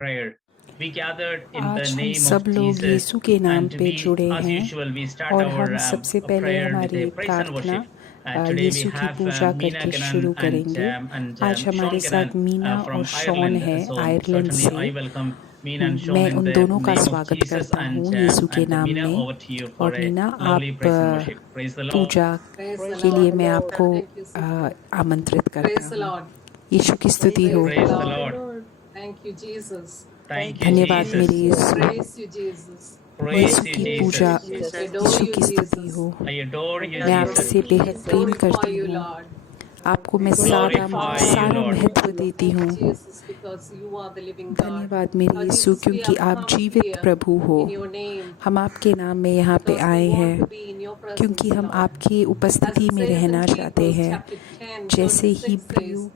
prayer. We gathered in the आज हम name सब of लोग Jesus, यीशु के नाम and पे we, जुड़े as हैं usual, we start और our हम सबसे पहले prayer with हमारी a praise and प्रार्थना worship. Today we यीशु की have पूजा Meena करके Gannan शुरू and करेंगे। आज हमारे Sean साथ Gannan मीना और from शॉन Ireland. है So आयरलैंड certainly से। I welcome Meena and Sean मैं in उन the दोनों का name of स्वागत Jesus, करता हूँ यीशु के and नाम Meena, में। over to you for और a मीना, lovely आप praise and worship. Praise the Lord. पूजा के लिए मैं आपको आमंत्रित करता हूँ। यीशु की स्तुति हो। Praise the Lord. Thank you, Jesus. Thank you, धन्यवाद Jesus. मेरे यीशु। Praise you, Jesus. Praise Yeshu you, की Jesus. Puja, Adore Yeshu you, की स्तुति Jesus. हो। I adore you, मैं Jesus. आपसे बेहद प्रेम Glorify करती you, हूँ। Lord. आपको मैं Glorify you, सारा Lord. महत्व देती Thank you, हूँ। Jesus, because you are the living God. धन्यवाद मेरे Lord यीशु, Jesus, we क्योंकि have आप come जीवित here प्रभु हो। in your name हम आपके नाम में यहाँ पे because we आए want हैं to be in your क्योंकि presence, हम Lord. आपकी As उपस्थिति it में says in रहना चाहते Hebrews हैं। chapter 10, जैसे 36 हिब्रियों says, do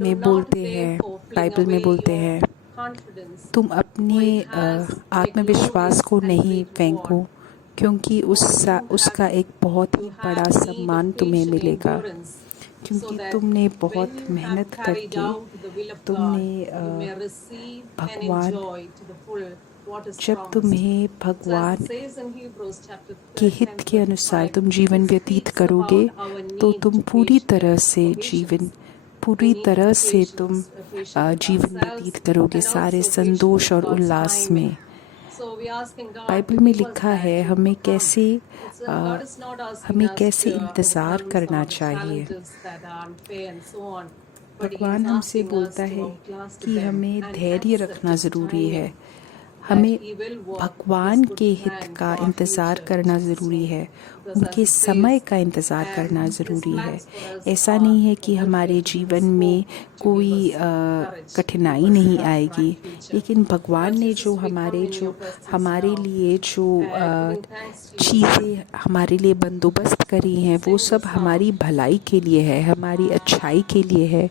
में not बोलते हैं, therefore fling बाइबल में away बोलते your हैं, confidence, तुम for अपने it has a आत्मविश्वास glorious को and नहीं great फेंको reward. क्योंकि For उसका एक बहुत ही you बड़ा have need सम्मान of तुम्हें patient मिलेगा, endurance, so क्योंकि that तुमने when बहुत you have मेहनत carried करके out the will of God, तुमने you may receive and भगवान enjoy to the full what is जब promised. तुम्हें So as it भगवान says in Hebrews chapter के हित के अनुसार 10:25, तुम जीवन it व्यतीत speaks करोगे about our तो need तुम to पूरी तरह patience, से for patience. पूरी We need तरह से तुम patient with जीवन ourselves व्यतीत करोगे and सारे also patient संतोष with और God's उल्लास timing. में। So we asking God Bible to में give us लिखा that है to हमें overcome. God is not asking हमें us कैसे to इंतज़ार overcome some करना of the चाहिए। challenges that are unfair and so on, but He is भगवान हमसे asking बोलता us to है outlast कि them हमें and धैर्य accept रखना His ज़रूरी है। timing, that हमें He will work भगवान His good के हित plan का for our इंतज़ार future. करना ज़रूरी So, है, because as उनके it समय says, का इंतज़ार करना His ज़रूरी है। plans for us ऐसा are नहीं है for कि welfare हमारे to give जीवन us में hope, to give कोई us courage, to कठिनाई give us नहीं hope for आएगी, our future. लेकिन भगवान Lord ने Jesus, जो we come in your presence हमारे now, लिए जो giving thanks to you, चीज़ें हमारे लिए बंदोबस्त करी हैं वो sing सब the हमारी song. भलाई के लिए है, हमारी अच्छाई के लिए है।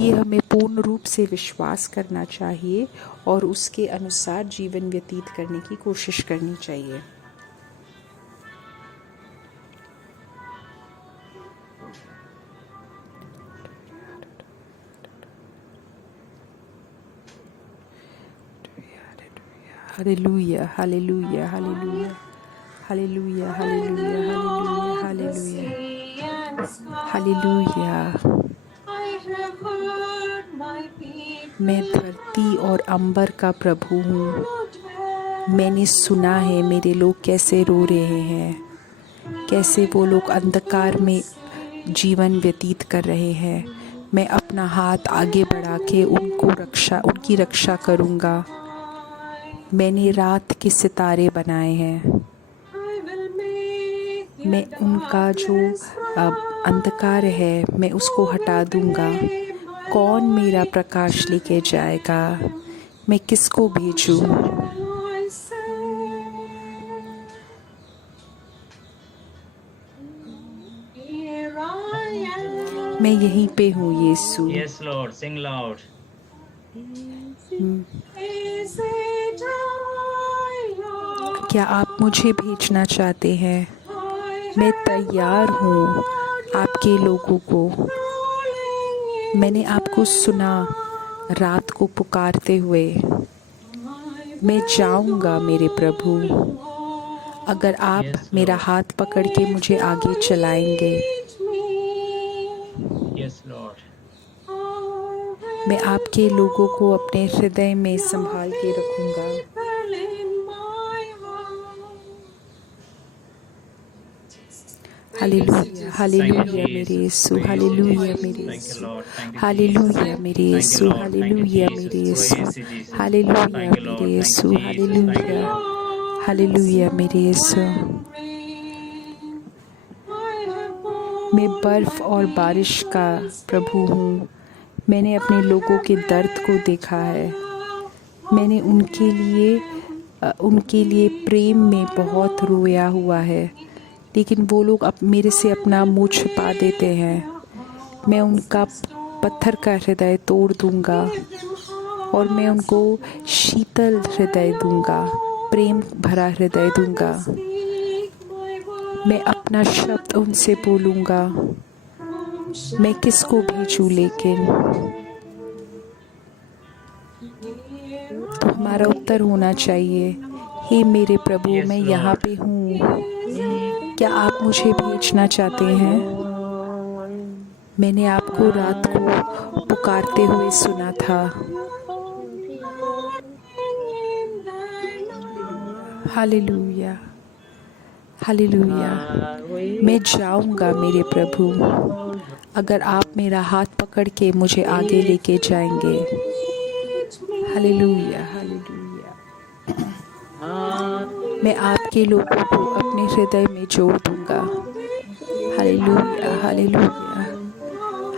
ये हमें पूर्ण रूप से विश्वास करना चाहिए और उसके अनुसार जीवन व्यतीत करने की कोशिश करनी चाहिए। Hallelujah, hallelujah, hallelujah, hallelujah, hallelujah, hallelujah, hallelujah, hallelujah. मैं धरती और अंबर का प्रभु हूँ। मैंने सुना है मेरे लोग कैसे रो रहे हैं, कैसे वो लोग अंधकार में जीवन व्यतीत कर रहे हैं। मैं अपना हाथ आगे बढ़ा के उनकी रक्षा करूँगा। मैंने रात के सितारे बनाए हैं। मैं उनका जो अंधकार है मैं उसको हटा दूँगा। कौन मेरा प्रकाश लेके जाएगा? मैं किसको भेजूँ? मैं यहीं पे हूँ यीशु। Yes, Lord. Sing loud. क्या आप मुझे भेजना चाहते हैं? मैं तैयार हूँ आपके लोगों को। मैंने आपको सुना रात को पुकारते हुए। मैं जाऊँगा मेरे प्रभु, अगर आप Yes, मेरा Lord. हाथ पकड़ के मुझे आगे चलाएंगे। Yes, Lord. मैं आपके लोगों को अपने हृदय में संभाल के रखूँगा। हालेलुया, हालेलुया मेरे यीशु, हालेलुया मेरे यीशु, हालेलुया मेरे यीशु, हालेलुया मेरे यीशु, हालेलुया मेरे यीशु, हालेलुया, हालेलुया मेरे यीशु। मैं बर्फ और बारिश का प्रभु हूँ। मैंने अपने लोगों के दर्द को देखा है। मैंने उनके लिए प्रेम में बहुत रोया हुआ है, लेकिन वो लोग मेरे से अपना मुँह छुपा देते हैं। मैं उनका पत्थर का हृदय तोड़ दूँगा और मैं उनको शीतल हृदय दूँगा, प्रेम भरा हृदय दूँगा। मैं अपना शब्द उनसे बोलूँगा। मैं किसको भेजूँ लेकिन तो हमारा उत्तर होना चाहिए, हे मेरे प्रभु, Yes, मैं Lord. यहाँ पे हूँ, क्या आप मुझे भेजना चाहते हैं? मैंने आपको रात को पुकारते हुए सुना था। Hallelujah, hallelujah. मैं जाऊंगा मेरे प्रभु, अगर आप मेरा हाथ पकड़ के मुझे आगे लेके जाएंगे। Hallelujah, hallelujah. मैं आपके लोगों को अपने हृदय में जोड़ दूंगा। Hallelujah, hallelujah,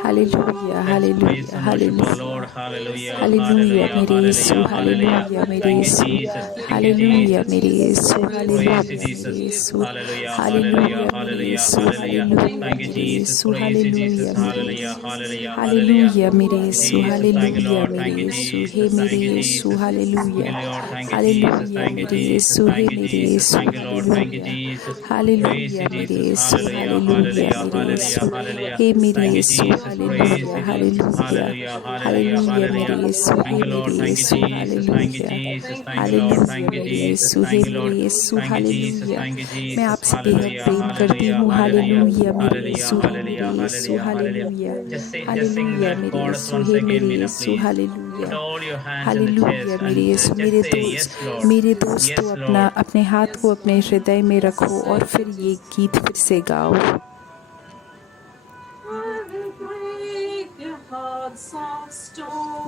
hallelujah, Let's praise hallelujah, and worship our hallelujah. Lord. Hallelujah. Hallelujah Hallelujah. मेरे यीशु, Hallelujah. Hallelujah Hallelujah. मेरे Thank you, Yeshu, Jesus. Thank you, hallelujah Jesus. मेरे यीशु, हालेलुया Praise you, मेरे Jesus. यीशु, Hallelujah. Hallelujah Hallelujah. मेरे Hallelujah. Yeshu, Hallelujah. Hallelujah Thank you, मेरे Jesus. Yeshu, Praise you, Jesus. Hallelujah मेरे Hallelujah. यीशु, Hallelujah. Hallelujah. Hallelujah मेरे यीशु, Jesus. Thank you, hallelujah Lord. मेरे Thank you, Yeshu, hey Jesus. मेरे Thank you, Yeshu, Jesus. Thank hallelujah, you, Lord. Thank you, Jesus. Hallelujah Thank you, मेरे Jesus. Yeshu, hey Thank you, मेरे Jesus. Yeshu, Thank you, Lord. Thank you, hallelujah, Jesus. Praise hallelujah you, मेरे Jesus. यीशु, Hallelujah. Hallelujah Hallelujah. मेरे Hallelujah. यीशु, Hallelujah. हे मेरे Thank you, Yeshu, Jesus. Praise hallelujah, you, Jesus. Hallelujah, Hallelujah. Hallelujah. Hallelujah मेरे Hallelujah. Yeshu, Thank hey you, मेरे Lord. Thank you, Yeshu, Jesus. Thank you, hallelujah, Jesus. Thank you, Lord. Hallelujah Thank you, मेरे Jesus. Yeshu, hey Thank you, मेरे Lord. Yeshu, Thank you, Jesus. Hallelujah. Thank you, मैं Jesus. आपसे बेहद Hallelujah. प्रेम करती Hallelujah. हूँ, Hallelujah. Hallelujah मेरे Hallelujah. यीशु, हे मेरे Hallelujah. Yeshu, Hallelujah. Hallelujah. Hallelujah, Just sing hallelujah that मेरे chorus यीशु, once हे again, मेरे Mina, Yeshu, please. Put hallelujah, all your hands in the hallelujah chest मेरे and Yeshu. just say, Yes, Lord. मेरे दोस्तों, Yes, अपना Lord. अपने हाथ को अपने हृदय में रखो और फिर ये गीत फिर से गाओ।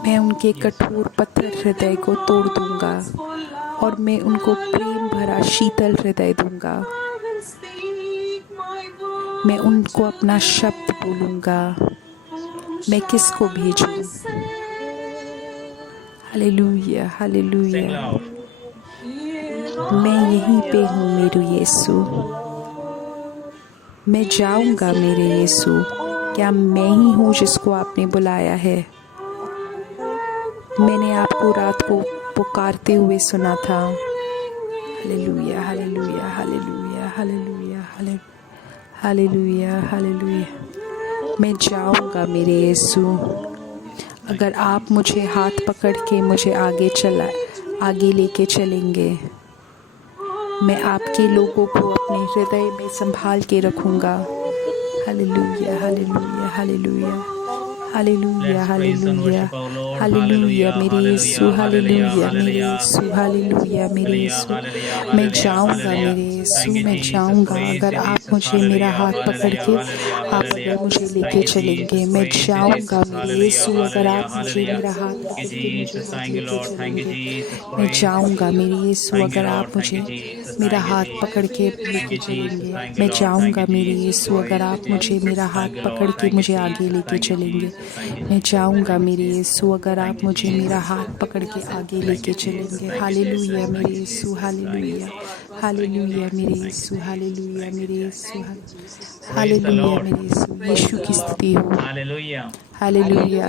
मैं उनके Yes, कठोर Lord. पत्थर हृदय को तोड़ दूंगा और मैं उनको प्रेम भरा शीतल हृदय दूंगा। मैं उनको अपना शब्द बोलूंगा। मैं किसको भेजूं? Hallelujah, Sing hallelujah. loud. मैं यहीं पे हूँ मेरे यीशु, मैं जाऊंगा मेरे यीशु। क्या मैं ही हूँ जिसको आपने बुलाया है? मैंने आपको रात को पुकारते हुए सुना था। Hallelujah, hallelujah, hallelujah, hallelujah, hallelujah, hallelujah. मैं जाऊंगा मेरे यीशु, अगर आप मुझे हाथ पकड़ के मुझे आगे लेके चलेंगे। मैं आपके लोगों को अपने हृदय में संभाल के रखूंगा। Hallelujah, hallelujah, hallelujah, hallelujah, Let's praise and hallelujah, worship our Lord. Hallelujah Hallelujah. मेरे यीशु, Hallelujah. Hallelujah Hallelujah. मेरे Hallelujah. यीशु, हालेलुया मेरे Hallelujah, यीशु। hallelujah, मैं hallelujah, जाऊंगा hallelujah. मेरे यीशु, Thank you, मैं Jesus. जाऊंगा Praise अगर you, आप Jesus. मुझे मेरा Hallelujah, हाथ पकड़ hallelujah, के hallelujah, आप hallelujah. अगर मुझे Thank लेके you, चलेंगे। Jesus. मैं Praise you, जाऊंगा Jesus. मेरे Hallelujah, यीशु अगर hallelujah, आप मुझे hallelujah. मेरा हाथ Thank पकड़ you, के मुझे Jesus. आगे Thank you, लेके Lord. Thank you, चलेंगे। Jesus. मैं Praise you. जाऊंगा मेरे यीशु Thank you, अगर Lord. आप Thank मुझे you, Jesus. मेरा Thank you, हाथ पकड़ Jesus. के Thank लेके you, Jesus. चलेंगे। Thank you, मैं Lord. Thank जाऊंगा you, मेरे Jesus. यीशु अगर Praise you, आप मुझे Jesus. मेरा हाथ Thank you, पकड़ Lord. के Thank you, मुझे आगे Jesus. लेके Thank you, चलेंगे। Jesus. Thank you, मैं Jesus. जाऊंगा Thank you, मेरे Jesus. यीशु अगर Thank आप you, मुझे मेरा Jesus. हाथ पकड़ के आगे Thank लेके you, Jesus. चलेंगे। Thank you, hallelujah Jesus. मेरे Thank you, Yeshu, Jesus. Thank you, hallelujah, Jesus. Hallelujah मेरे Thank you, Yeshu, Jesus. Hallelujah Thank you, मेरे यीशु, Jesus. Praise the hallelujah Lord. मेरे यीशु। यीशु की स्तुति हो। Hallelujah. Hallelujah,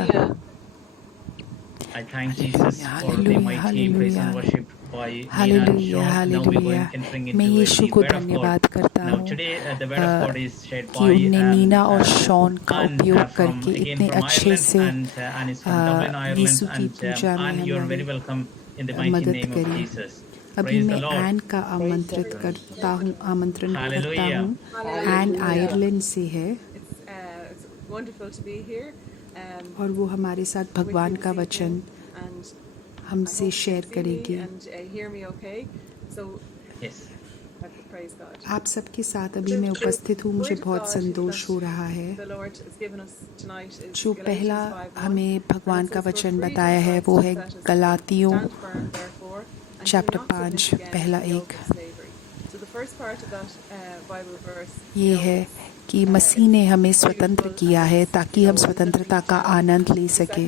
I thank Jesus for the hallelujah, mighty praise hallelujah, and worship by Nina and hallelujah, Sean. Now we're going hallelujah. entering मैं into Yeshu the को word of God. धन्यवाद करता Now हूँ today the word of God is shared कि by उनने नीना और Shawn का Anne उपयोग from करके again इतने from अच्छे Ireland से and Anne is from Dublin, Ireland. यीशु की And पूजा में Anne, you're very हमारी welcome in the mighty मदद name of करी। Jesus. अभी Praise the मैं Lord. एन का आमंत्रण करता Hallelujah. हूँ। एन आयरलैंड से है It's wonderful to be here. और वो हमारे साथ भगवान का वचन And हमसे शेयर see me करेगी। and hear me okay. So Yes. praise God. आप सबके साथ अभी मैं उपस्थित हूँ, मुझे बहुत संतोष हो रहा है। The Lord has given us tonight is जो पहला Galatians 5:1. हमें भगवान And it का says, "For वचन freedom बताया है Christ वो has है set us free. गलातियों Stand firm, therefore, and do chapter not submit 5 again पहला to the 1। yoke of slavery." So the first part of that Bible verse, ये है कि मसीह ने हमें स्वतंत्र किया है ताकि हम स्वतंत्रता का आनंद ले सके।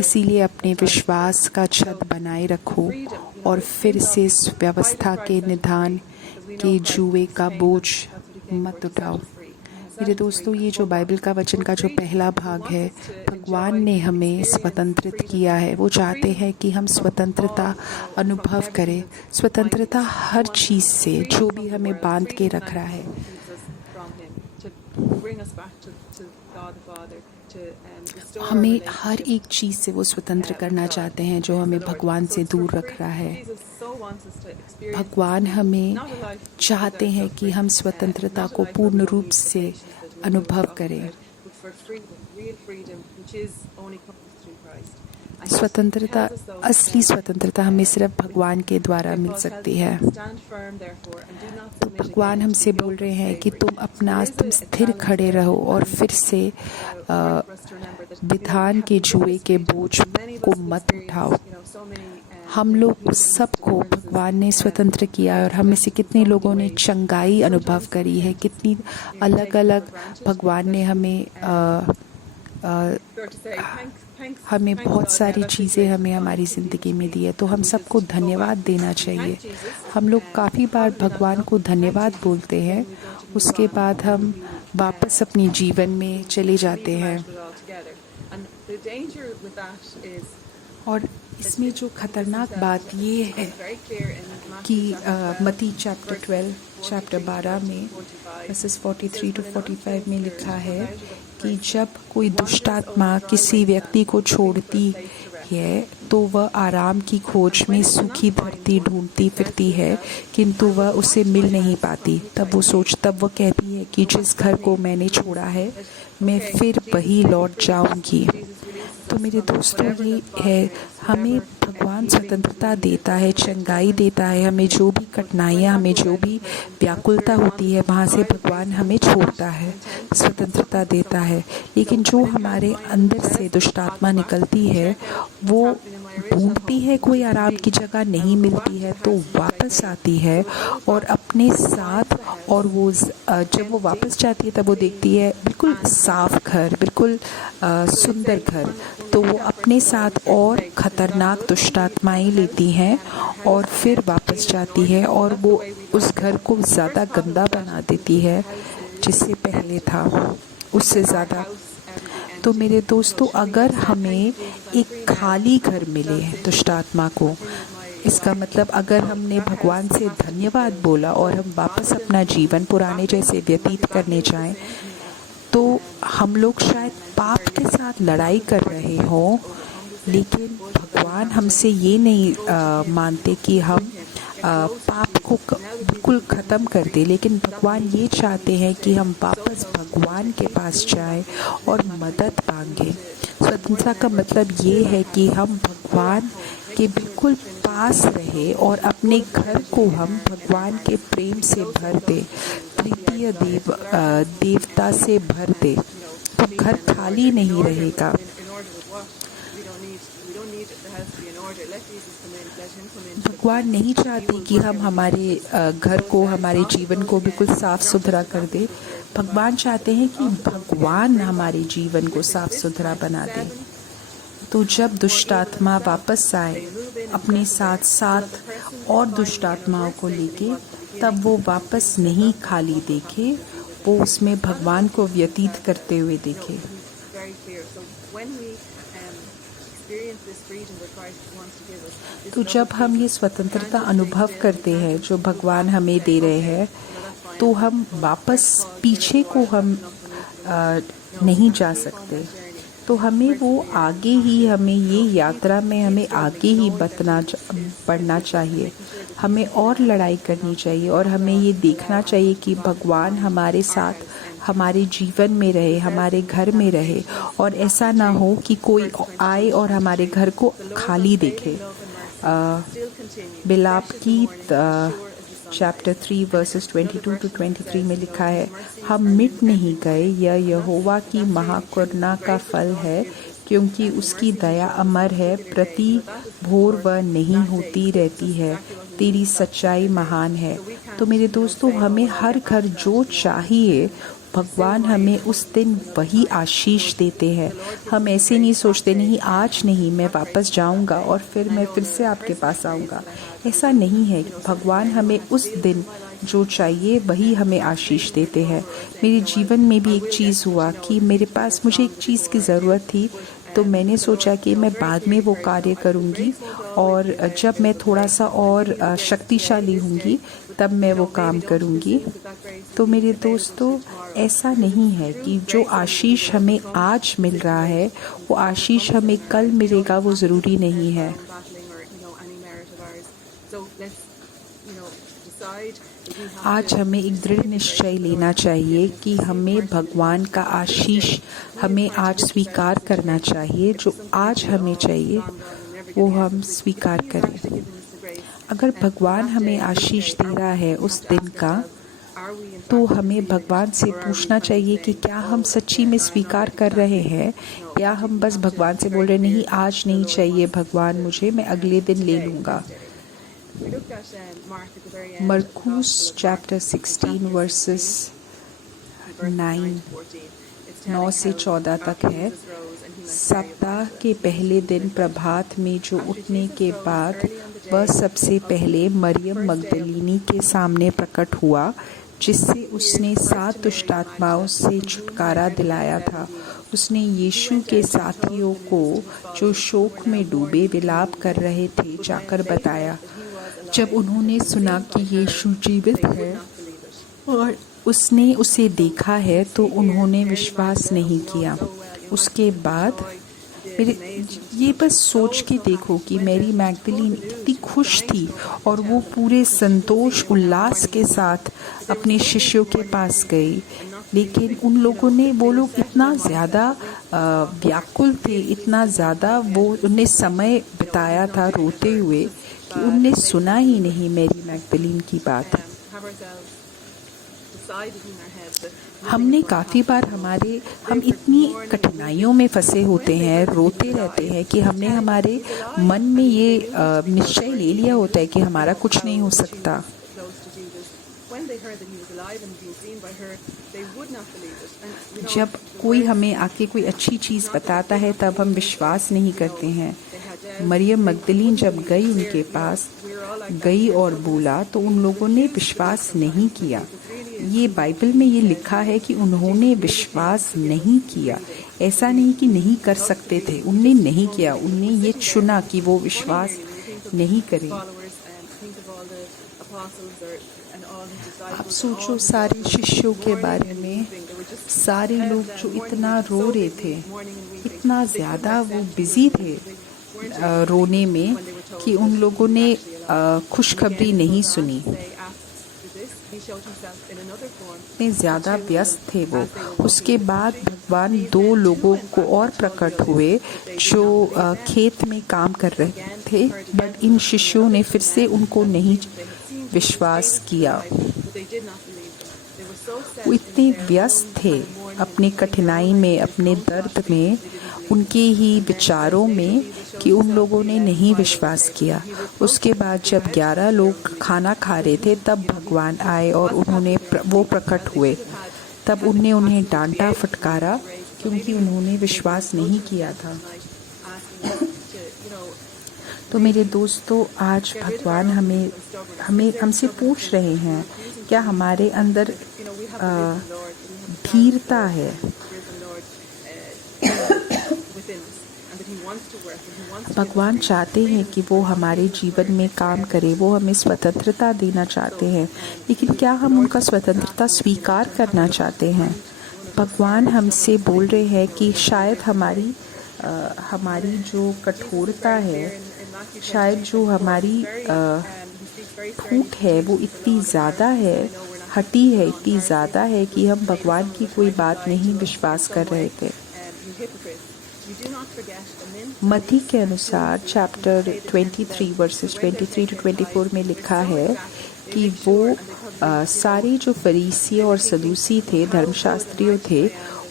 इसीलिए अपने विश्वास का छत बनाए रखो और फिर से इस व्यवस्था के निधान के जुए का बोझ मत उठाओ। मेरे दोस्तों, ये जो बाइबल का वचन का जो पहला भाग है, भगवान ने हमें स्वतंत्रित किया है। वो चाहते हैं कि हम स्वतंत्रता अनुभव करें, स्वतंत्रता हर चीज़ से जो भी हमें बांध के रख रहा है। To bring us back to God the Father, to restore our हमें relationship. हर एक चीज़ से वो स्वतंत्र करना चाहते हैं जो हमें भगवान से दूर रख रहा है। Jesus so wants us to experience भगवान हमें not a life चाहते हैं कि हम स्वतंत्रता को पूर्ण रूप से अनुभव करें। but for freedom, real freedom, which is only comes through Christ. And he स्वतंत्रता, tells us though, असली स्वतंत्रता हमें सिर्फ भगवान के द्वारा मिल Paul tells सकती us, है। stand firm therefore and do not तो submit भगवान again हमसे to the बोल yoke रहे of हैं कि slavery. तुम स्थिर खड़े रहो और फिर से विधान के जुए के बोझ को मत उठाओ। हम लोग सबको भगवान ने स्वतंत्र किया है और हम में से कितने लोगों ने चंगाई अनुभव करी है, कितनी अलग अलग भगवान ने हमें बहुत सारी चीज़ें हमें हमारी ज़िंदगी में दी है। तो हम सबको धन्यवाद देना चाहिए। हम लोग काफ़ी बार भगवान को धन्यवाद बोलते हैं, उसके बाद हम वापस अपने जीवन में चले जाते हैं। और इसमें जो खतरनाक बात ये है कि मत्ती चैप्टर 12 में वर्सेस 43 to 45 में लिखा है कि जब कोई दुष्ट आत्मा किसी व्यक्ति को छोड़ती है तो वह आराम की खोज में सूखी धरती ढूंढती फिरती है, किंतु वह उसे मिल नहीं पाती। तब वह कहती है कि जिस घर को मैंने छोड़ा है मैं फिर वही लौट जाऊंगी। तो मेरे दोस्तों, ये है, हमें भगवान स्वतंत्रता देता है, चंगाई देता है। हमें जो भी कठिनाइयाँ, हमें जो भी व्याकुलता होती है, वहाँ से भगवान हमें छोड़ता है, स्वतंत्रता देता है। लेकिन जो हमारे अंदर से दुष्ट आत्मा निकलती है, वो ढूंढती है, कोई आराम की जगह नहीं मिलती है तो वापस आती है और अपने साथ, और वो जब वो वापस जाती है तब वो देखती है बिल्कुल साफ घर, बिल्कुल सुंदर घर, तो वो अपने साथ और खतरनाक दुष्ट आत्माएं लेती हैं और फिर वापस जाती है और वो उस घर को ज़्यादा गंदा बना देती है जिससे पहले था, उससे ज़्यादा। तो मेरे दोस्तों, अगर हमें एक खाली घर मिले दुष्ट आत्मा को, इसका मतलब अगर हमने भगवान से धन्यवाद बोला और हम वापस अपना जीवन पुराने जैसे व्यतीत करने जाएं, तो हम लोग शायद पाप के साथ लड़ाई कर रहे हों, लेकिन भगवान हमसे ये नहीं मानते कि हम पाप को बिल्कुल ख़त्म कर दे, लेकिन भगवान ये चाहते हैं कि हम वापस भगवान के पास जाएं और मदद मांगें। स्वतंत्रता का मतलब ये है कि हम भगवान के बिल्कुल पास रहे और अपने घर को हम भगवान के प्रेम से भर दे, तृतीय देवता से भर दे, तो घर खाली नहीं रहेगा। भगवान नहीं चाहते कि हम हमारे घर को, हमारे जीवन को बिल्कुल साफ सुथरा कर दे। भगवान चाहते हैं कि भगवान हमारे जीवन को साफ सुथरा बना दे। तो जब दुष्ट आत्मा वापस आए अपने साथ साथ और दुष्ट आत्माओं को लेके, तब वो वापस नहीं खाली देखे, वो उसमें भगवान को व्यतीत करते हुए देखे। तो जब हम ये स्वतंत्रता अनुभव करते हैं जो भगवान हमें दे रहे हैं, तो हम वापस पीछे को हम नहीं जा सकते। तो हमें वो आगे ही, हमें ये यात्रा में हमें आगे ही बढ़ना चाहिए। हमें और लड़ाई करनी चाहिए और हमें ये देखना चाहिए कि भगवान हमारे साथ हमारे जीवन में रहे, हमारे घर में रहे, और ऐसा ना हो कि कोई आए और हमारे घर को खाली देखे। बिलाप की चैप्टर 3 वर्सेस 22 to 23 में लिखा है, हम मिट नहीं गए, यह यहोवा की महाकरुणा का फल है, क्योंकि उसकी दया अमर है, प्रति भोर वह नहीं होती रहती है, तेरी सच्चाई महान है। तो मेरे दोस्तों, हमें हर घर जो चाहिए भगवान हमें उस दिन वही आशीष देते हैं। हम ऐसे नहीं सोचते, नहीं आज नहीं, मैं वापस जाऊंगा और फिर मैं फिर से आपके पास आऊंगा। ऐसा नहीं है। भगवान हमें उस दिन जो चाहिए वही हमें आशीष देते हैं। मेरे जीवन में भी एक चीज़ हुआ कि मुझे एक चीज़ की ज़रूरत थी, तो मैंने सोचा कि मैं बाद में वो कार्य करूँगी और जब मैं थोड़ा सा और शक्तिशाली होंगी तब मैं वो काम करूँगी। तो मेरे दोस्तों, ऐसा नहीं है कि जो आशीष हमें आज मिल रहा है वो आशीष हमें कल मिलेगा, वो ज़रूरी नहीं है। आज हमें एक दृढ़ निश्चय लेना चाहिए कि हमें भगवान का आशीष हमें आज स्वीकार करना चाहिए। जो आज हमें चाहिए वो हम स्वीकार करें। अगर भगवान हमें आशीष दे रहा है उस दिन का, तो हमें भगवान से पूछना चाहिए कि क्या हम सच्ची में स्वीकार कर रहे हैं, या हम बस भगवान से बोल रहे नहीं, आज नहीं चाहिए भगवान मुझे, मैं अगले दिन ले लूँगा। मरकुस चैप्टर 16 वर्सेस 9 से 14 तक है। सप्ताह के पहले दिन प्रभात में जो उठने के बाद वह सबसे पहले मरियम मगदलीनी के सामने प्रकट हुआ, जिससे उसने 7 दुष्टात्माओं से छुटकारा दिलाया था। उसने यीशु के साथियों को, जो शोक में डूबे विलाप कर रहे थे, जाकर बताया। जब उन्होंने सुना कि यीशु जीवित है और उसने उसे देखा है, तो उन्होंने विश्वास नहीं किया। उसके बाद ये बस सोच के देखो कि मैरी मैगदलीन इतनी खुश थी और वो पूरे संतोष उल्लास के साथ अपने शिष्यों के पास गई, लेकिन उन लोगों ने, वो लोग इतना ज़्यादा व्याकुल थे, इतना ज़्यादा उन्हें समय बिताया था रोते हुए कि उनने सुना ही नहीं मैरी मैगदलीन की बात। हमने काफ़ी बार हम इतनी कठिनाइयों में फंसे होते हैं, रोते रहते हैं कि हमने हमारे मन में ये निश्चय ले लिया होता है कि हमारा कुछ नहीं हो सकता। जब कोई हमें आके कोई अच्छी चीज़ बताता है तब हम विश्वास नहीं करते हैं। मरियम मगदलीन जब गई उनके पास गई और बोला, तो उन लोगों ने विश्वास नहीं किया। ये बाइबल में ये लिखा है कि उन्होंने विश्वास नहीं किया। ऐसा नहीं कि नहीं कर सकते थे, उनने नहीं किया, उनने ये चुना कि वो विश्वास नहीं करें। आप सोचो सारे शिष्यों के बारे में, सारे लोग जो इतना रो रहे थे, इतना ज़्यादा वो बिजी थे रोने में कि उन लोगों ने खुशखबरी नहीं सुनी। इतने ज़्यादा व्यस्त थे वो। उसके बाद भगवान 2 लोगों को और प्रकट हुए जो खेत में काम कर रहे थे, बट इन शिष्यों ने फिर से उनको नहीं विश्वास किया। वो इतने व्यस्त थे अपनी कठिनाई में, अपने दर्द में, उनके ही विचारों में, कि उन लोगों ने नहीं विश्वास किया। उसके बाद जब 11 लोग खाना खा रहे थे तब भगवान आए और वो प्रकट हुए। तब उन्हें डांटा फटकारा क्योंकि उन्होंने विश्वास नहीं किया था। तो मेरे दोस्तों, आज भगवान हमसे पूछ रहे हैं, क्या हमारे अंदर धीरता है? भगवान चाहते हैं कि वो हमारे जीवन में काम करे, वो हमें स्वतंत्रता देना चाहते हैं, लेकिन क्या हम उनका स्वतंत्रता स्वीकार करना चाहते हैं? भगवान हमसे बोल रहे हैं कि शायद हमारी जो कठोरता है, शायद जो हमारी फूट है वो इतनी ज़्यादा है, हटी है, इतनी ज़्यादा है कि हम भगवान की कोई बात नहीं विश्वास कर रहे थे। मत्ती के अनुसार चैप्टर 23 वर्सेस 23 to 24 में लिखा है कि वो सारे जो फरीसी और सदूसी थे, धर्मशास्त्रियों थे,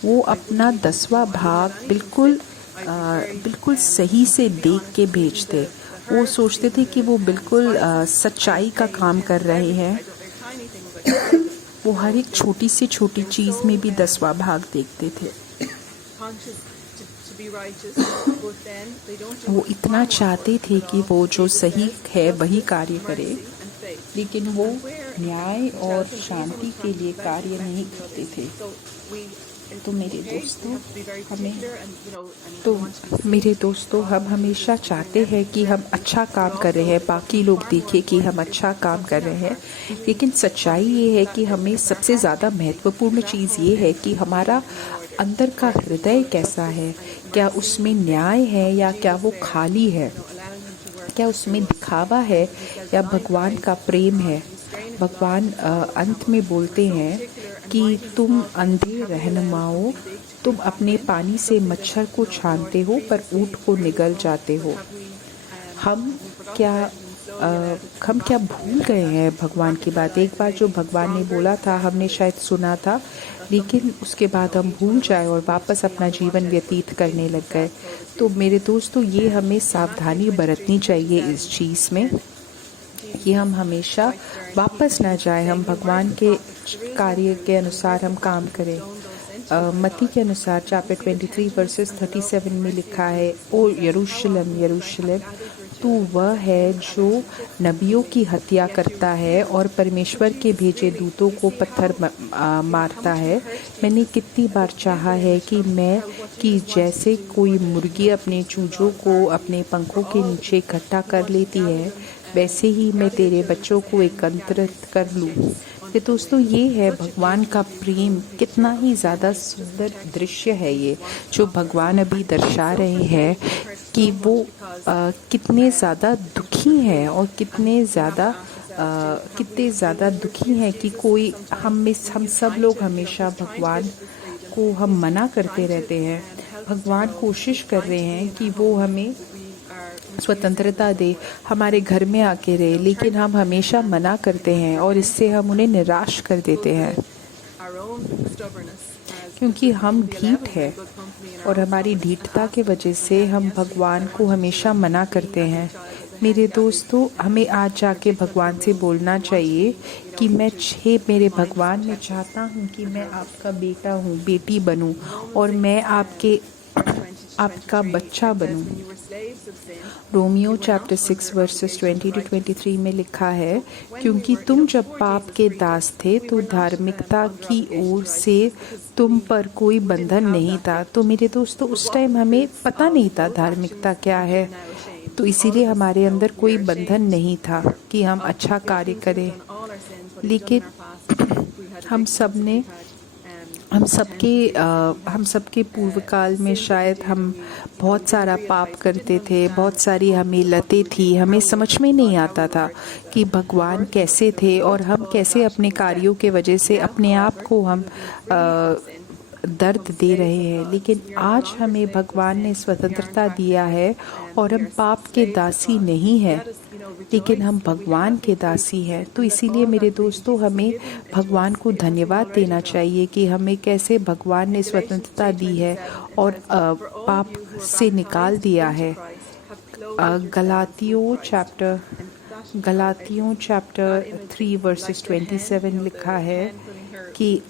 वो अपना 10वां भाग बिल्कुल सही से देख के भेजते। वो सोचते थे कि वो बिल्कुल सच्चाई का काम कर रहे हैं। वो हर एक छोटी से छोटी चीज़ में भी 10वां भाग देखते थे। वो इतना चाहते थे कि वो जो सही है वही कार्य करे, लेकिन वो न्याय और शांति के लिए कार्य नहीं करते थे। तो मेरे दोस्तों have to be very हमें particular and you know and तो we want to be मेरे दोस्तों हम हमेशा चाहते हैं कि हम अच्छा काम कर रहे हैं, बाकी लोग देखें कि हम अच्छा काम कर रहे हैं, लेकिन सच्चाई ये है कि हमें सबसे ज़्यादा महत्वपूर्ण चीज़ ये है कि हमारा अंदर का हृदय कैसा है, क्या उसमें न्याय है या क्या वो खाली है, allowing him to work. क्या उसमें दिखावा है या भगवान का प्रेम है। भगवान अंत में बोलते हैं कि तुम अंधे रहनुमाओं, तुम अपने पानी से मच्छर को छानते हो पर ऊँट को निगल जाते हो। हम क्या भूल गए हैं भगवान की बात। एक बार जो भगवान ने बोला था हमने शायद सुना था, लेकिन उसके बाद हम भूल जाए और वापस अपना जीवन व्यतीत करने लग गए। तो मेरे दोस्तों ये हमें सावधानी बरतनी चाहिए इस चीज़ में कि हम हमेशा वापस ना जाए, हम भगवान के कार्य के अनुसार हम काम करें। मत्ती के अनुसार चैप्टर 23 वर्सेस 37 में लिखा है, ओ यरूशलेम यरूशलेम, तू वह है जो नबियों की हत्या करता है और परमेश्वर के भेजे दूतों को पत्थर मारता है। मैंने कितनी बार चाहा है कि जैसे कोई मुर्गी अपने चूजों को अपने पंखों के नीचे इकट्ठा कर लेती है, वैसे ही मैं तेरे बच्चों को एकत्रित कर लूँ। ये दोस्तों ये है भगवान का प्रेम, कितना ही ज़्यादा सुंदर दृश्य है ये जो भगवान अभी दर्शा रहे हैं कि वो कितने ज़्यादा दुखी हैं और कितने ज़्यादा दुखी हैं कि कोई हम सब लोग हमेशा भगवान को हम मना करते रहते हैं। भगवान कोशिश कर रहे हैं कि वो हमें स्वतंत्रता दे, हमारे घर में आके रहे, लेकिन हम हमेशा मना करते हैं और इससे हम उन्हें निराश कर देते हैं क्योंकि हम ढीठ हैं और हमारी ढीठता की वजह से हम भगवान को हमेशा मना करते हैं। मेरे दोस्तों हमें आज जाके भगवान से बोलना चाहिए कि मेरे भगवान, मैं चाहता हूँ कि मैं आपका बेटा हूँ, बेटी बनूँ और मैं आपका बच्चा बनूँ। रोमियो चैप्टर 6 वर्सेस 20 to 23 में लिखा है, क्योंकि तुम जब पाप के दास थे तो धार्मिकता की ओर से तुम पर कोई बंधन नहीं था। तो मेरे दोस्तों उस टाइम हमें पता नहीं था धार्मिकता क्या है, तो इसीलिए हमारे अंदर कोई बंधन नहीं था कि हम अच्छा कार्य करें। लेकिन हम सबके पूर्व काल में शायद हम बहुत सारा पाप करते थे, बहुत सारी हमें लतें थी, हमें समझ में नहीं आता था कि भगवान कैसे थे और हम कैसे अपने कार्यों के वजह से अपने आप को हम दर्द दे रहे हैं। लेकिन आज हमें भगवान ने स्वतंत्रता दिया है और हम पाप के दासी नहीं हैं, लेकिन हम भगवान के दासी हैं। तो इसीलिए मेरे दोस्तों हमें भगवान को धन्यवाद देना चाहिए कि हमें कैसे भगवान ने स्वतंत्रता दी है और पाप से निकाल दिया है। गलातियों चैप्टर 3 वर्सेस 27 लिखा है कि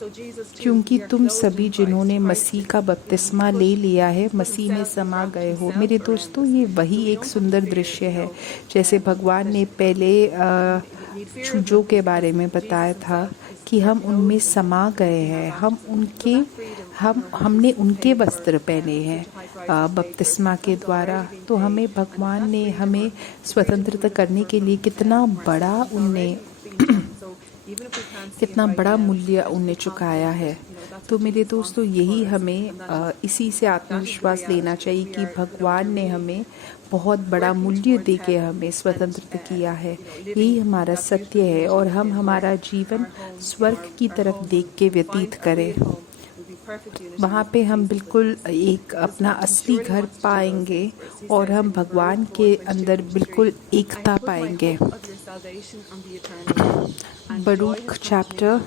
क्योंकि तुम सभी जिन्होंने मसीह का बपतिस्मा ले लिया है मसीह में समा गए हो। मेरे दोस्तों ये वही एक सुंदर दृश्य है जैसे भगवान ने पहले चूजों के बारे में बताया था कि हम उनमें समा गए हैं, हमने उनके वस्त्र पहने हैं बपतिस्मा के द्वारा। तो हमें भगवान ने हमें स्वतंत्रता करने के लिए कितना बड़ा मूल्य उन्हें चुकाया है। तो मेरे दोस्तों यही हमें इसी से आत्मविश्वास लेना चाहिए कि भगवान ने हमें बहुत बड़ा मूल्य दे के हमें स्वतंत्र किया है। यही हमारा सत्य है और हम हमारा जीवन स्वर्ग की तरफ देख के व्यतीत करें। वहाँ पे हम बिल्कुल एक अपना असली घर पाएंगे और हम भगवान के अंदर बिल्कुल एकता पाएंगे। Baruch chapter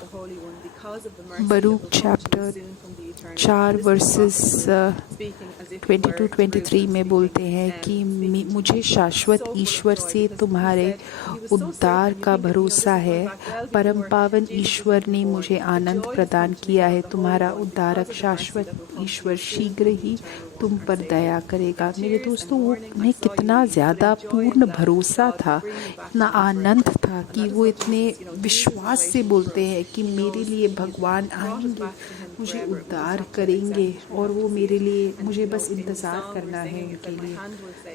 eternity. 4 This is verses speaking as if it 22-23 में बोलते हैं कि मुझे शाश्वत ईश्वर से तुम्हारे उद्धार का भरोसा है। परम पावन ईश्वर ने मुझे आनंद प्रदान किया है। तुम्हारा उद्धारक शाश्वत ईश्वर शीघ्र ही तुम पर दया करेगा। मेरे दोस्तों, वो उन्हें कितना ज़्यादा पूर्ण भरोसा था, इतना आनंद था कि वो इतने विश्वास से बोलते हैं कि मेरे लिए भगवान आएंगे, मुझे उद्धार करेंगे और वो मेरे लिए, मुझे बस इंतज़ार करना है उनके लिए।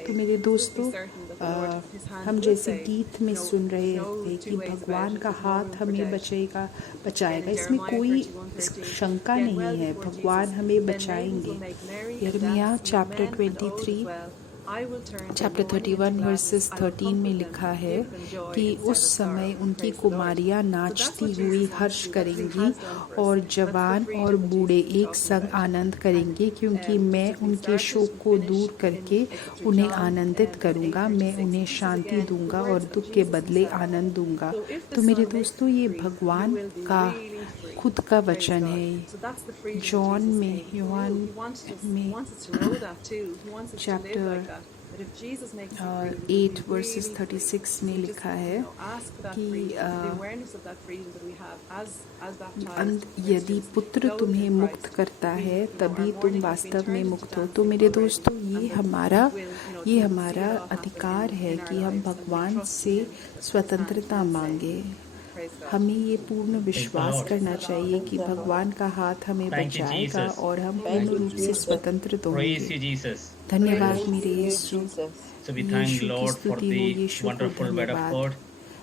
तो मेरे दोस्तों, हम जैसे गीत में सुन रहे थे कि भगवान का हाथ हमें बचाएगा, इसमें कोई शंका नहीं है, भगवान हमें बचाएंगे। यिर्मयाह चैप्टर 31 वर्सेस 13 में लिखा है कि उस समय उनकी कुमारियाँ नाचती हुई हर्ष करेंगी और जवान और बूढ़े एक संग आनंद करेंगे, क्योंकि मैं उनके शोक को दूर करके उन्हें आनंदित करूँगा। मैं उन्हें शांति दूंगा और दुख के बदले आनंद दूंगा। तो मेरे दोस्तों, ये भगवान का खुद का वचन है। जॉन में चैप्टर 8 वर्सेस 36 में लिखा है कि यदि पुत्र तुम्हें मुक्त करता है तभी तुम वास्तव में मुक्त हो। तो मेरे दोस्तों, ये हमारा अधिकार है कि हम भगवान से स्वतंत्रता मांगे। हमें ये पूर्ण विश्वास करना चाहिए कि भगवान का हाथ हमें बचाएगा और हम पूर्ण रूप से स्वतंत्र होंगे। धन्यवाद मेरे यीशु। यीशु की स्तुति हो, यीशु को धन्यवाद।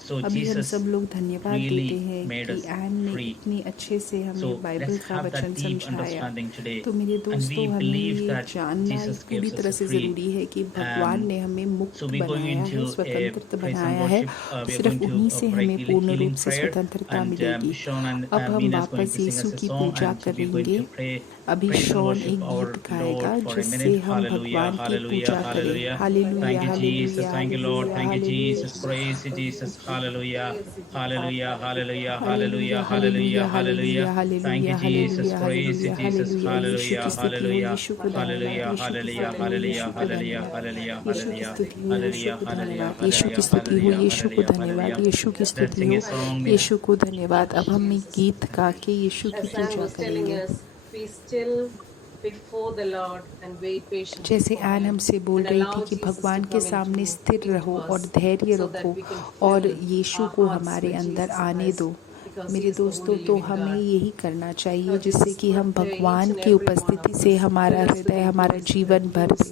अभी हम सब लोग धन्यवाद देते हैं कि एन ने इतनी अच्छे से हमें बाइबल का वचन समझाया। तो मेरे दोस्तों, हमें ये जानना पूरी तरह से ज़रूरी है कि भगवान ने हमें मुक्त बनाया है, स्वतंत्र बनाया है। सिर्फ उन्हीं से हमें पूर्ण रूप से स्वतंत्रता मिलेगी। अब हम वापस यीशु की पूजा करेंगे। अभी शॉन एक गीत गाएगा जिससे हम भगवान की पूजा करें। Hallelujah, hallelujah, Hallelujah, hallelujah, hallelujah, hallelujah, hallelujah, hallelujah. Thank you, Jesus. Praise you, Jesus. Hallelujah, hallelujah, hallelujah, hallelujah, hallelujah, hallelujah, hallelujah, hallelujah, hallelujah, hallelujah. यीशु की स्तुति हो, यीशु को धन्यवाद, यीशु की स्तुति हो, यीशु को धन्यवाद। अब हम एक गीत गा के यीशु की पूजा करेंगे। जैसे एन हमसे बोल रही थी कि भगवान के सामने स्थिर रहो और धैर्य रखो और यीशु को हमारे अंदर आने दो। मेरे दोस्तों, तो हमें यही करना चाहिए जिससे कि हम भगवान की उपस्थिति से हमारा हृदय, हमारा जीवन भर दे।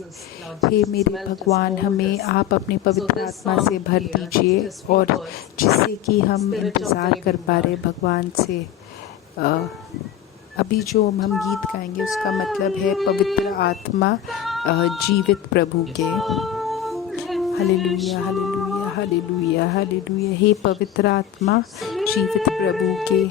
हे मेरे भगवान, हमें आप अपने पवित्र आत्मा से भर दीजिए और जिससे कि हम इंतज़ार कर पा रहे भगवान से। अभी जो हम गीत गाएंगे उसका मतलब है पवित्र आत्मा जीवित प्रभु के। Hallelujah, hallelujah, hallelujah, hallelujah. हे पवित्र आत्मा जीवित प्रभु के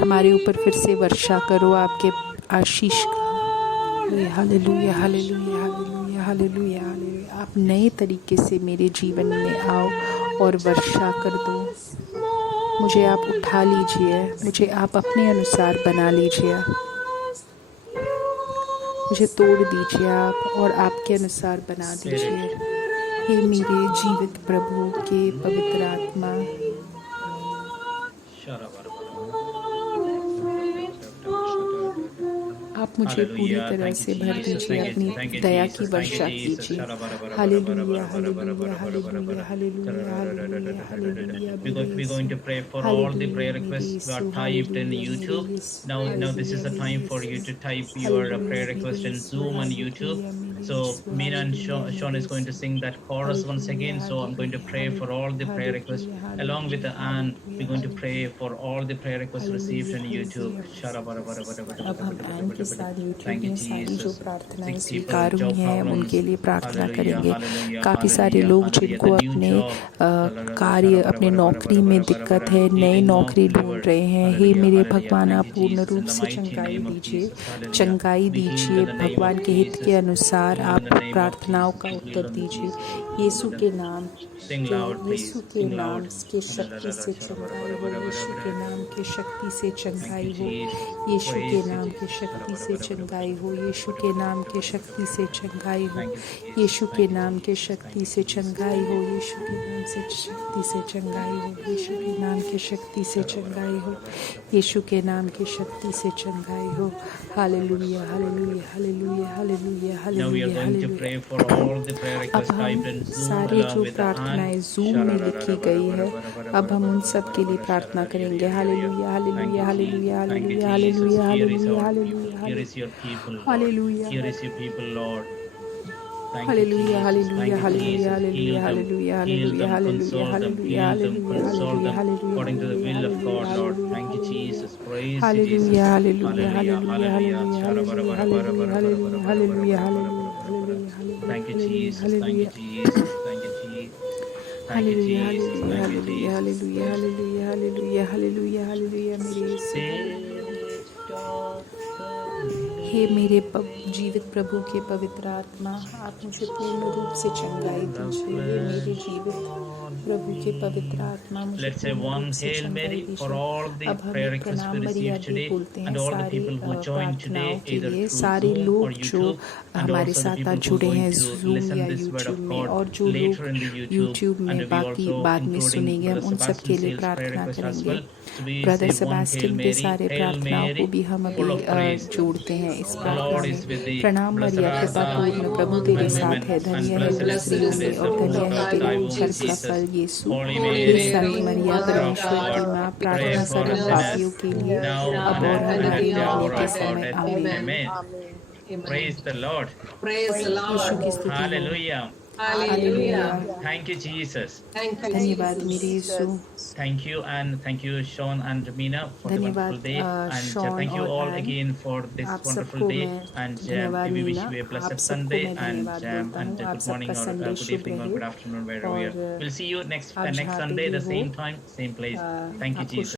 हमारे ऊपर फिर से वर्षा करो आपके आशीष का। Hallelujah, hallelujah, hallelujah, hallelujah, hallelujah. आप नए तरीके से मेरे जीवन में आओ और वर्षा कर दो। मुझे आप उठा लीजिए, मुझे आप अपने अनुसार बना लीजिए, मुझे तोड़ दीजिए आप और आपके अनुसार बना दीजिए। हे मेरे जीवित प्रभु के पवित्र आत्मा, आप मुझे पूरी तरह से भर दीजिए, अपनी दया की वर्षा कीजिए। Hallelujah, hallelujah, hallelujah, hallelujah, hallelujah, hallelujah. We're going to pray for all the prayer requests that are typed in YouTube. Now this is the time for you to type your prayer request in Zoom and YouTube. So Meena and Sean is going to sing that chorus once again. So I'm going to pray for all the prayer requests along with Anne. We're going to pray for all the prayer requests received in YouTube. अब हम N के साथ YouTube में सारी जो प्रार्थनाएं स्वीकार हुई हैं उनके लिए प्रार्थना करेंगे। काफ़ी सारे लोग जिनको अपने कार्य, अपने नौकरी में दिक्कत है, नई नौकरी ढूंढ रहे हैं, हे मेरे भगवान, आप पूर्ण रूप से चंगाई दीजिए, चंगाई दीजिए भगवान के हित के अनुसार। बार आप प्रार्थनाओं का उत्तर दीजिए। यीशु के नाम Sing loud, please. यीशु के Sing नाम loud. के शक्ति से चंगाई हो, यीशु के नाम के शक्ति से चंगाई हो, यीशु के नाम के शक्ति से चंगाई हो, यीशु के नाम के शक्ति से चंगाई हो, यीशु के नाम के शक्ति से चंगाई हो, यीशु के नाम से शक्ति से चंगाई हो, यीशु के नाम के शक्ति से चंगाई हो, यीशु के नाम के शक्ति से चंगाई हो। Hallelujah hallelujah hallelujah hallelujah Now we are hallelujah going to hallelujah. pray for all the prayer अब requests हम typed in Zoom सारे along जो with the प्रार्थनाएं hand. जूम में लिखी गई है, अब हम उन सब के लिए प्रार्थना करेंगे। Hallelujah hallelujah hallelujah hallelujah hallelujah hallelujah hallelujah Here is your people, Lord. Hallelujah Here is your people, Lord. Thank you, hallelujah Jesus. Hallelujah Thank you, Jesus. Hallelujah Heal hallelujah them, hallelujah heal them, hallelujah console them, hallelujah heal them, console hallelujah them hallelujah according to the will of God, Lord. Hallelujah Thank you, Jesus. Praise you, Jesus. Hallelujah Hallelujah, hallelujah hallelujah hallelujah. Hallelujah hallelujah hallelujah hallelujah hallelujah Thank you, hallelujah Jesus. Thank you, hallelujah Jesus. Thank you, Jesus. Thank you, hallelujah Jesus. Thank you, hallelujah Jesus. Hallelujah hallelujah hallelujah hallelujah मेरे यीशु। हे मेरे जीवित प्रभु के पवित्र आत्मा, आप मुझे पूर्ण रूप से चंगाई दीजिए। हे मेरे जीवित प्रभु के पवित्र आत्मा, मुझे Let's say पूर्ण one रूप से Hail चंगाई Mary for दीजिए। all the अब हम prayer एक requests we प्रणाम मरिया received भी today बोलते हैं and all the सारे people who joined today प्रार्थनाओं के either लिए। through सारे Zoom or लोग जो YouTube and हमारे also the साथ people आज who are जुड़े going हैं to जूम listen या this word यूट्यूब of में, God और जो later लोग in the YouTube YouTube and में we बाकी also बाद में including सुनेंगे, हम Brother उन सब के Sebastian लिए Sales prayer प्रार्थना request as करेंगे। well. So we brother say one Hail Sebastian के Mary, सारे Hail प्रार्थनाओं को Mary, भी हम अभी full of praise. जोड़ते हैं इस The प्रार्थना Lord is में। with thee. प्रणाम Blessed मरिया, art कृपा thou पूर्ण, प्रभु तेरे among साथ women, है, and धन्य है blessed तू is स्त्रियों में, the और fruit धन्य है of तेरे thy उदर womb, का Jesus. फल यीशु। Holy hey Mary, Sant Maria, Mother of परमेश्वर की God, माँ, pray प्रार्थना for कर us हम पापियों sinners के लिए, now अब and और at हमारे the hour मरने के of our समय। death. आमीन। Amen. Praise the Lord. यीशु की स्तुति हो। Hallelujah. Hallelujah. Thank you, Jesus. धन्यवाद मेरे यीशु। Thank you, and thank you, Sean and Mina, for the wonderful धन्यवाद day. And Sean thank you और all and, again for this आप wonderful सबको day. मैं And धन्यवाद we wish Meena, you a आप blessed सबको Sunday मैं धन्यवाद बोलता हूँ। आप good morning सबका or Sunday good Shubh evening or रहे, good afternoon wherever you are. और We'll see you next आप next जहाँ पे Sunday, भी the हो, same time, same place. Thank you, आपको Jesus.